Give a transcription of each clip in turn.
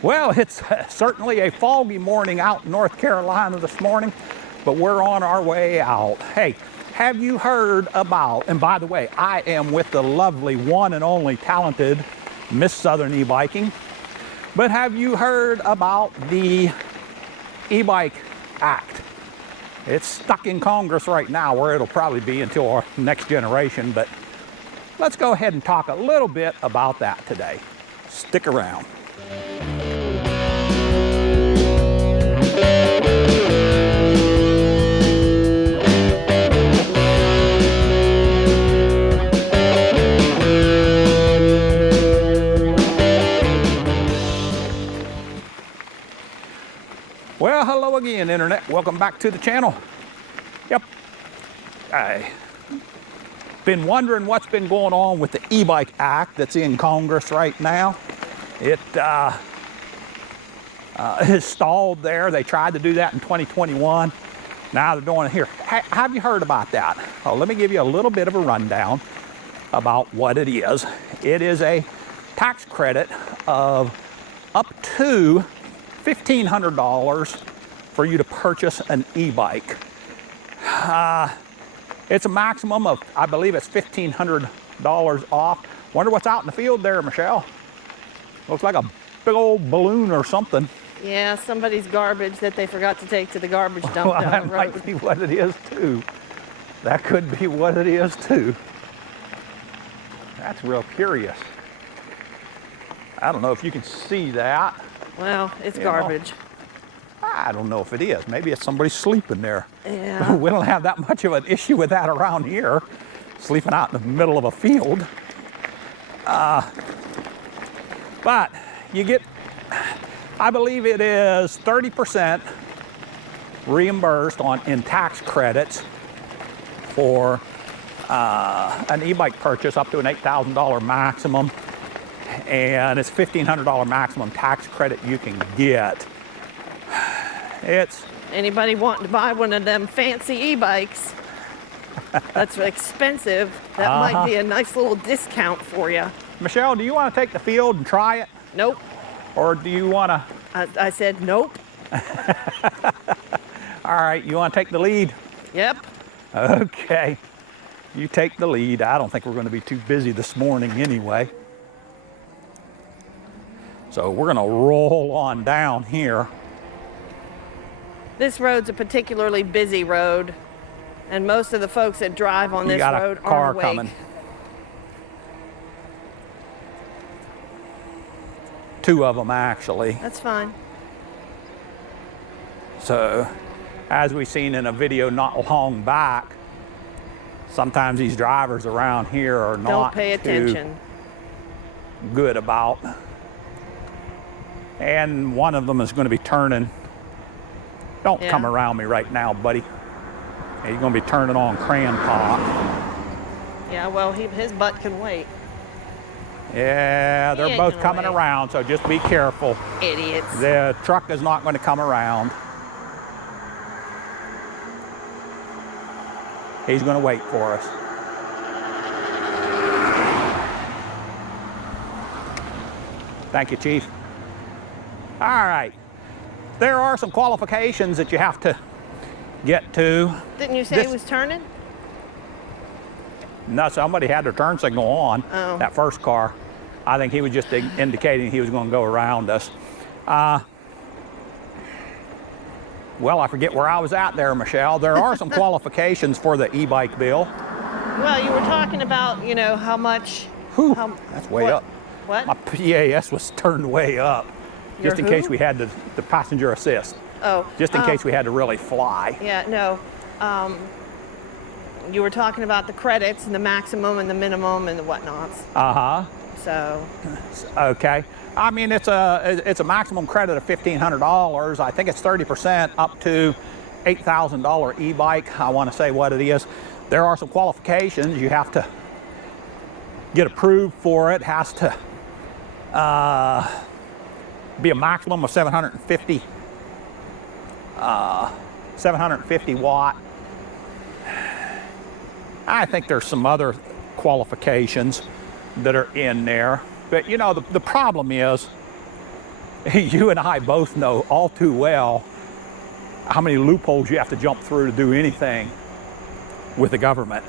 Well, it's certainly a foggy morning out in North Carolina this morning, but we're on our way out. Hey, have you heard about, and by the way, I am with the lovely one and only talented Miss Southern e-biking, but have you heard about the e-bike act? It's stuck in Congress right now, where it'll probably be until our next generation, but let's go ahead and talk a little bit about that today. Stick around. Well, hello again, Internet. Welcome back to the channel. Yep. I've been wondering what's been going on with the e-bike act that's in Congress right now. It is stalled there. They tried to do that in 2021. Now they're doing it here. Have you heard about that? Oh, let me give you a little bit of a rundown about what it is. It is a tax credit of up to $1,500 for you to purchase an e-bike. It's a maximum of, I believe it's $1,500 off. Wonder what's out in the field there, Michelle? Looks like a big old balloon or something. Yeah, somebody's garbage that they forgot to take to the garbage dump Well, down that the road. might be what it is too. That could be what it is too. That's real curious. I don't know if you can see that. Well, it's garbage. I don't know if it is. Maybe it's somebody sleeping there. Yeah. We don't have that much of an issue with that around here, sleeping out in the middle of a field. But you get, I believe it is 30% reimbursed in tax credits for an e-bike purchase up to an $8,000 maximum. And it's $1,500 maximum tax credit you can get. It's Anybody wanting to buy one of them fancy e-bikes that's expensive, that might be a nice little discount for you. Michelle, do you want to take the field and try it? Nope. Or do you want to? I said nope. All right, you want to take the lead? Yep. Okay, you take the lead. I don't think we're going to be too busy this morning anyway. So we're going to roll on down here. This road's a particularly busy road, and most of the folks that drive on this road aren't awake. Coming. Two of them actually. That's fine. So, as we've seen in a video not long back, sometimes these drivers around here are not Don't pay attention. Too good about. And one of them is going to be turning. Don't come around me right now, buddy. He's going to be turning on Cranpop. Yeah, well, his butt can wait. Yeah, they're both coming around, so just be careful. Idiots. The truck is not going to come around. He's going to wait for us. Thank you, Chief. All right. There are some qualifications that you have to get to. Didn't you say he was turning? No, somebody had their turn signal on, that first car. I think he was just indicating he was going to go around us. Well, I forget where I was at there, Michelle. There are some qualifications for the e-bike bill. Well, you were talking about, you know, how much... Whew, that's way up. What? My PAS was turned way up. Just in case we had the passenger assist. Oh. Just in case we had to really fly. Yeah, no. You were talking about the credits and the maximum and the minimum and the whatnots. Uh-huh. So. Okay. I mean, it's a maximum credit of $1,500. I think it's 30% up to $8,000 e-bike. I want to say what it is. There are some qualifications. You have to get approved for it. It has to be a maximum of 750 watt. I think there's some other qualifications that are in there. But you know, the problem is you and I both know all too well how many loopholes you have to jump through to do anything with the government.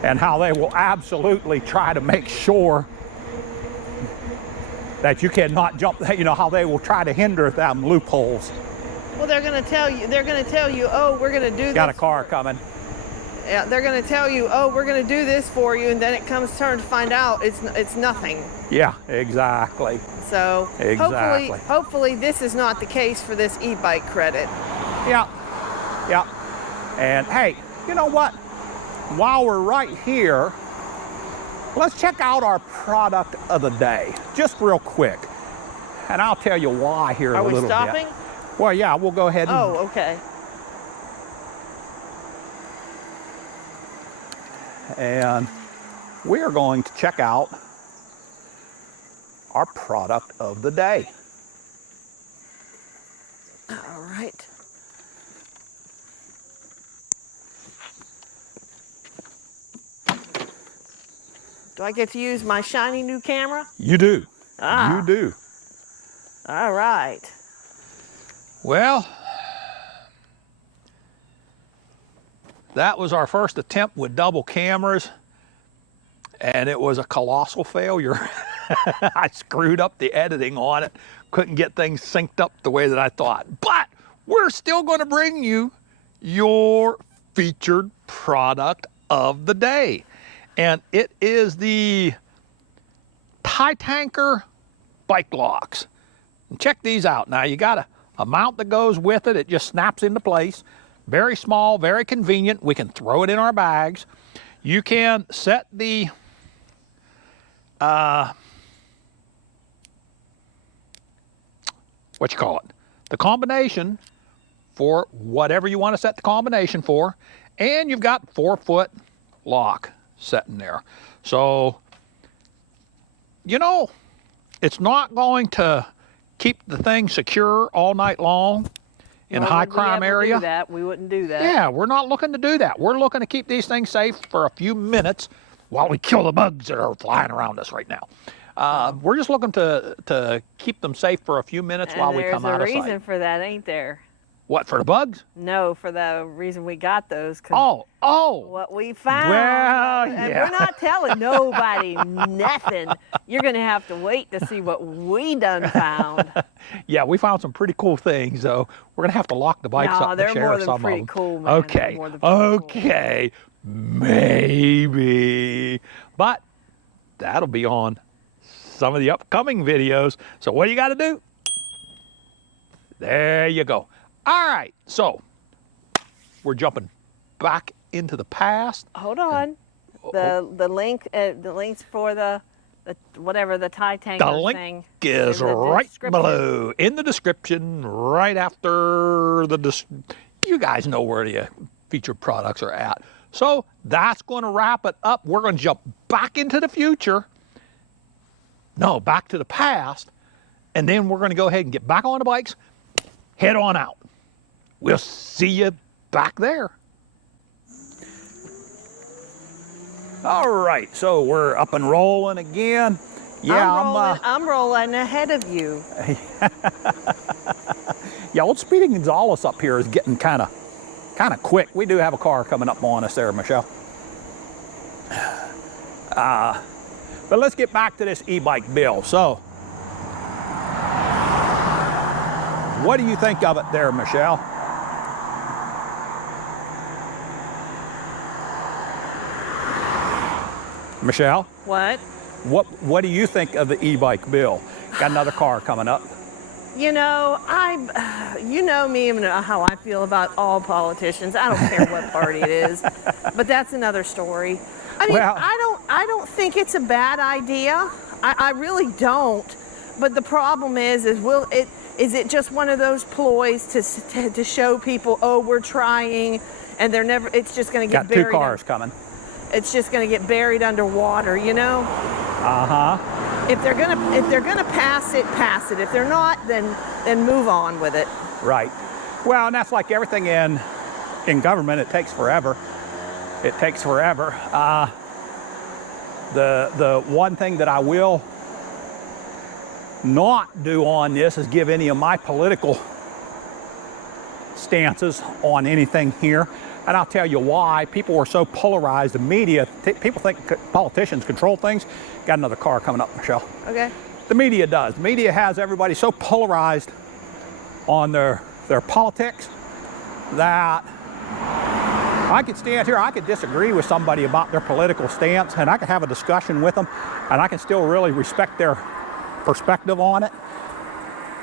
And how they will absolutely try to make sure that you cannot jump, you know, how they will try to hinder them loopholes. Well, they're going to tell you, oh, we're going to do this. Got a car coming. Yeah, they're going to tell you, oh, we're going to do this for you, and then it comes turn to find out it's nothing. Yeah, exactly. So Exactly. hopefully this is not the case for this e-bike credit. Yeah, yeah. And hey, you know what? While we're right here, let's check out our product of the day, just real quick. And I'll tell you why here in a little bit. Are we stopping? Well, yeah, we'll go ahead and... Oh, okay. And we are going to check out our product of the day. All right. Do I get to use my shiny new camera? You do. Ah. You do. All right. Well, that was our first attempt with double cameras, and it was a colossal failure. I screwed up the editing on it, couldn't get things synced up the way that I thought. But we're still going to bring you your featured product of the day. And it is the Tanker bike locks. And check these out. Now you got a mount that goes with it. It just snaps into place. Very small, very convenient. We can throw it in our bags. You can set the the combination for whatever you want to set the combination for, and you've got 4-foot lock set in there. So, you know, it's not going to keep the thing secure all night long in a high crime area. We wouldn't do that. Yeah, we're not looking to do that. We're looking to keep these things safe for a few minutes while we kill the bugs that are flying around us right now. We're just looking to keep them safe for a few minutes while we come out of sight. There's a reason for that, ain't there? What, for the bugs? No, for the reason we got those. Oh. What we found. Well, And yeah. we're not telling nobody nothing. You're going to have to wait to see what we done found. Yeah, we found some pretty cool things, though. We're going to have to lock the bikes up and share some of them. They're more than pretty cool, man. Okay, okay, maybe. But that'll be on some of the upcoming videos. So what do you got to do? There you go. All right, so we're jumping back into the past. Hold on. The links for the whatever the Tanker the link thing is right below in the description, right after the you guys know where the featured products are at. So that's going to wrap it up. We're going to jump back into the future. No, back to the past, and then we're going to go ahead and get back on the bikes, head on out. We'll see you back there. All right, so we're up and rolling again. Yeah, I'm rolling ahead of you. Yeah, old Speedy Gonzales up here is getting kind of quick. We do have a car coming up on us there, Michelle. But let's get back to this e-bike bill. So, what do you think of it there, Michelle? Michelle? What do you think of the e-bike bill? Got another car coming up. You know, you know me and how I feel about all politicians. I don't care what party it is, but that's another story. I mean, well, I don't think it's a bad idea. I really don't. But the problem is it just one of those ploys to show people, oh, we're trying, and they're never. It's just going to get buried. Got 2 cars coming. It's just going to get buried underwater, you know. If they're gonna pass it, pass it. If they're not, then move on with it. Right. Well, and that's like everything in government. It takes forever. It takes forever. The one thing that I will not do on this is give any of my political stances on anything here. And I'll tell you why. People are so polarized. The media, people think politicians control things. Got another car coming up, Michelle. Okay. The media does. The media has everybody so polarized on their politics that I could stand here, I could disagree with somebody about their political stance, and I could have a discussion with them, and I can still really respect their perspective on it.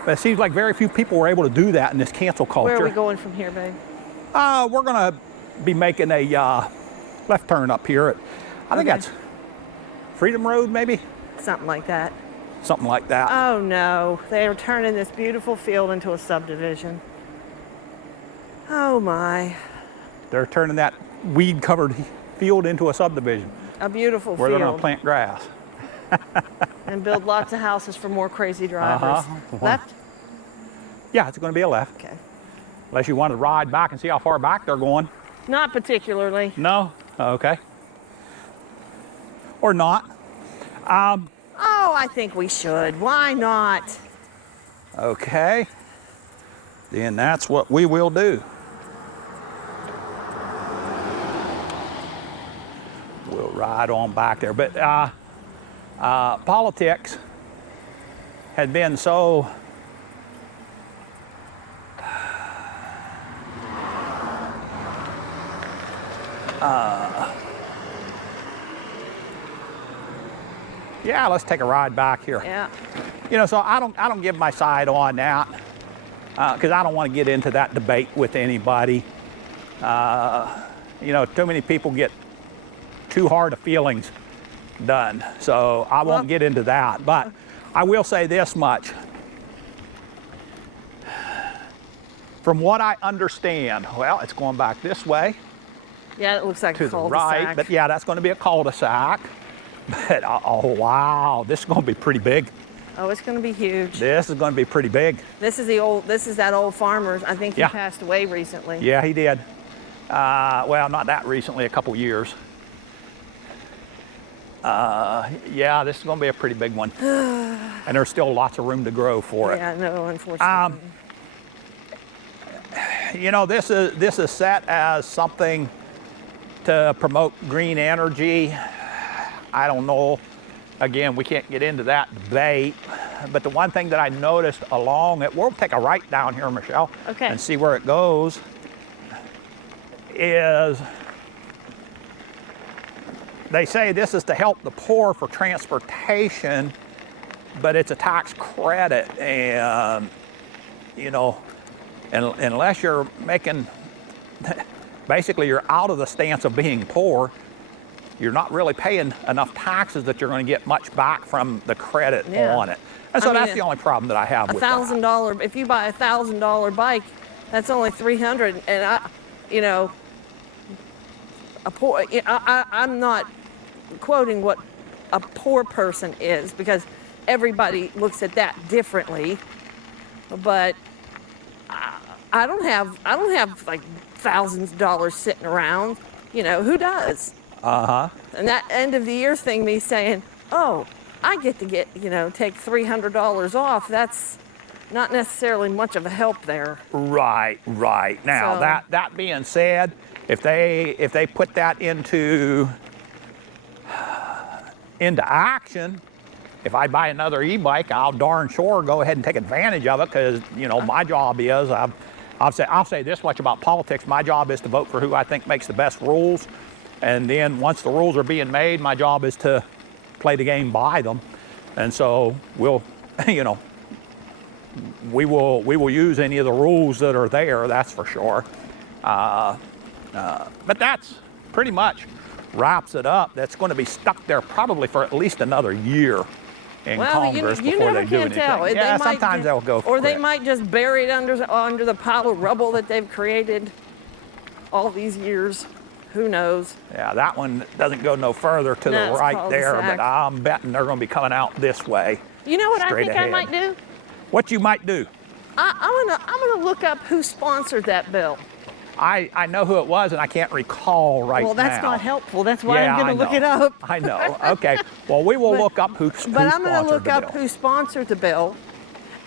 But it seems like very few people were able to do that in this cancel culture. Where are we going from here, babe? We're going to be making a left turn up here at, I think that's Freedom Road, maybe? Something like that. Something like that. Oh no, they are turning this beautiful field into a subdivision. Oh my. They're turning that weed-covered field into a subdivision. A beautiful where field. They're going to plant grass. And build lots of houses for more crazy drivers. Left? Yeah, it's going to be a left. Okay. Unless you want to ride back and see how far back they're going. Not particularly. No? Okay. Or not. Oh, I think we should. Why not? Okay. Then that's what we will do. We'll ride on back there. But politics had been so yeah, let's take a ride back here. Yeah. You know, so I don't give my side on that because I don't want to get into that debate with anybody. You know, too many people get too hard of feelings done, so I won't get into that. But I will say this much. From what I understand, well, it's going back this way. Yeah, it looks like to a the cul-de-sac. right, but yeah, that's going to be a cul-de-sac. But oh wow, this is going to be pretty big. Oh, it's going to be huge. This is going to be pretty big. This is that old farmer. I think he passed away recently. Yeah, he did. Well, not that recently, a couple years. Yeah, this is going to be a pretty big one. And there's still lots of room to grow for it. Yeah, no, unfortunately. You know, this is set as something to promote green energy. I don't know. Again, we can't get into that debate. But the one thing that I noticed along it, we'll take a right down here, Michelle, and see where it goes, is they say this is to help the poor for transportation, but it's a tax credit. And, you know, unless you're making, basically you're out of the stance of being poor, you're not really paying enough taxes that you're going to get much back from the credit on it. And so that's the only problem that I have with that. $1,000, if you buy a $1,000 bike, that's only $300. And you know, I'm not quoting what a poor person is because everybody looks at that differently. But I don't have like thousands of dollars sitting around. You know, who does? And that end of the year thing, me saying, oh, I get to take $300 off. That's not necessarily much of a help there. Right. Now, so, that being said, if they put that into action, if I buy another e-bike, I'll darn sure go ahead and take advantage of it because, you know, my job is, I'll say this much about politics, my job is to vote for who I think makes the best rules. And then once the rules are being made, my job is to play the game by them. And so we'll, you know, we will use any of the rules that are there, that's for sure. But that's pretty much wraps it up. That's going to be stuck there probably for at least another year in Congress before they do anything. Tell. Yeah, sometimes they'll go for it. Or they might just bury it under the pile of rubble that they've created all these years. Who knows? Yeah, that one doesn't go no further to the right there, but I'm betting they're going to be coming out this way. You know what I think I might do? What you might do? I'm gonna look up who sponsored that bill. I know who it was, and I can't recall right now. Well, that's not helpful. That's why Yeah, I'm going I to look know. it up. I know. Okay. Well, we will look up who sponsored the bill. But I'm going to look up who sponsored the bill,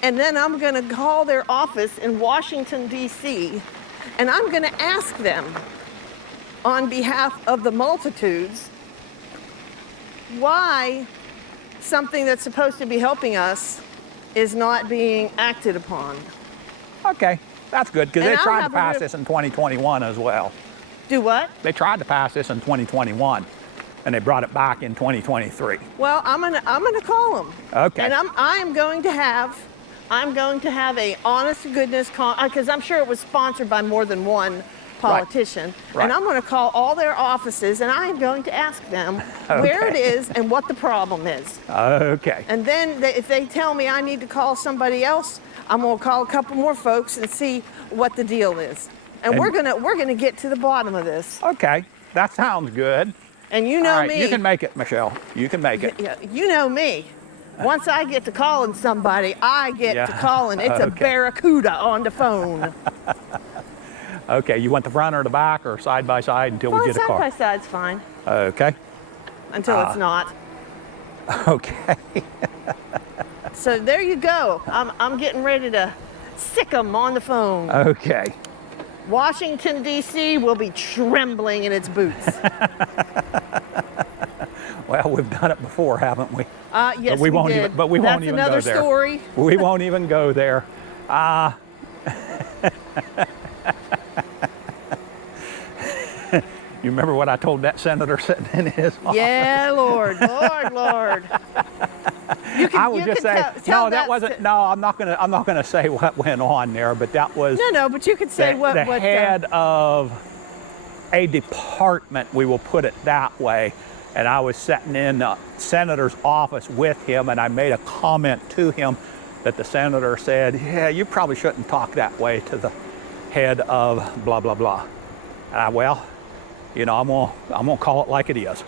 and then I'm going to call their office in Washington, D.C., and I'm going to ask them, on behalf of the multitudes, why something that's supposed to be helping us is not being acted upon. Okay, that's good, because And they I'll tried to have a pass real- this in 2021 as well. Do what? They tried to pass this in 2021, and they brought it back in 2023. Well, I'm gonna call them. Okay. And I'm going to have a honest to goodness because I'm sure it was sponsored by more than one politician. Right. And I'm going to call all their offices and I'm going to ask them where it is and what the problem is. Okay. And then if they tell me I need to call somebody else, I'm going to call a couple more folks and see what the deal is. And we're gonna get to the bottom of this. Okay, that sounds good. And you know All right, me. you can make it, Michelle. You can make it. Yeah, you know me. Once I get to calling somebody, I get Yeah. to calling. It's a Okay. barracuda on the phone. Okay, you want the front or the back or side by side until we Well, get a side car? by side's fine Okay. until it's not. Okay. So there you go. I'm getting ready to sick 'em on the phone. Okay. Washington, D.C. will be trembling in its boots. Well, we've done it before, haven't we? Yes, But we won't did. even. But we won't That's even go another there. story. We won't even go there. You remember what I told that senator sitting in his office? Yeah, Lord. You can, I would you just can say, tell no, that wasn't. No, I'm not gonna say what went on there, but that was No, but you could say the, what the head of a department. We will put it that way. And I was sitting in the senator's office with him, and I made a comment to him that the senator said, "Yeah, you probably shouldn't talk that way to the head of blah blah blah." Well, you know, I'm gonna call it like it is.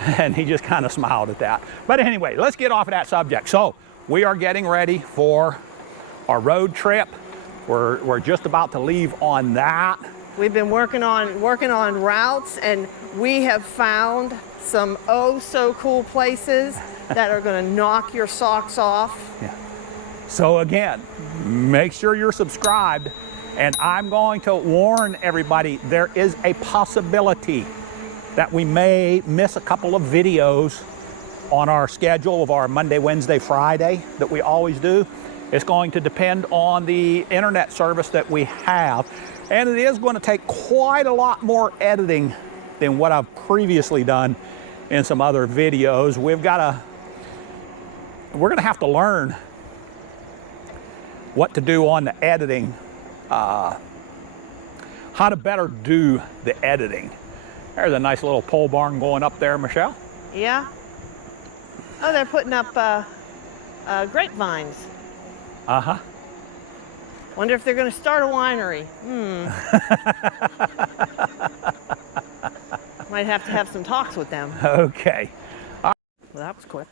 And he just kind of smiled at that. But anyway, let's get off of that subject. So we are getting ready for our road trip. We're just about to leave on that. We've been working on routes, and we have found some oh so cool places that are going to knock your socks off. Yeah. So again, make sure you're subscribed, and I'm going to warn everybody, there is a possibility that we may miss a couple of videos on our schedule of our Monday, Wednesday, Friday that we always do. It's going to depend on the internet service that we have, and it is going to take quite a lot more editing than what I've previously done in some other videos. We're going to have to learn what to do on the editing, how to better do the editing. There's a nice little pole barn going up there, Michelle. Yeah. Oh, they're putting up grapevines. Uh-huh. Wonder if they're going to start a winery. Might have to have some talks with them. Okay. Well, that was quick.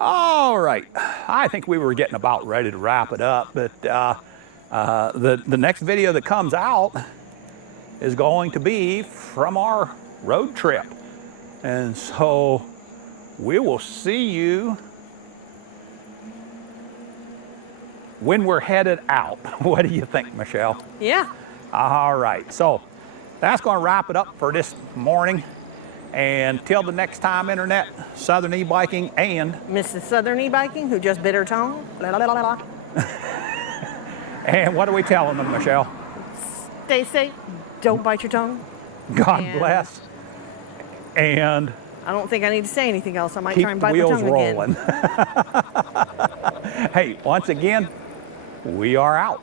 All right. I think we were getting about ready to wrap it up, but the next video that comes out is going to be from our road trip. And so we will see you when we're headed out. What do you think, Michelle? Yeah. All right, so that's going to wrap it up for this morning. And till the next time, Internet, Southern E-Biking, and Mrs. Southern E-Biking, who just bit her tongue. La, la, la, la, la. and what are we telling them, Michelle? Stay safe. Don't bite your tongue. God And- bless. And I don't think I need to say anything else. I might keep try and the bite my wheels tongue rolling. again. Hey, once again, we are out.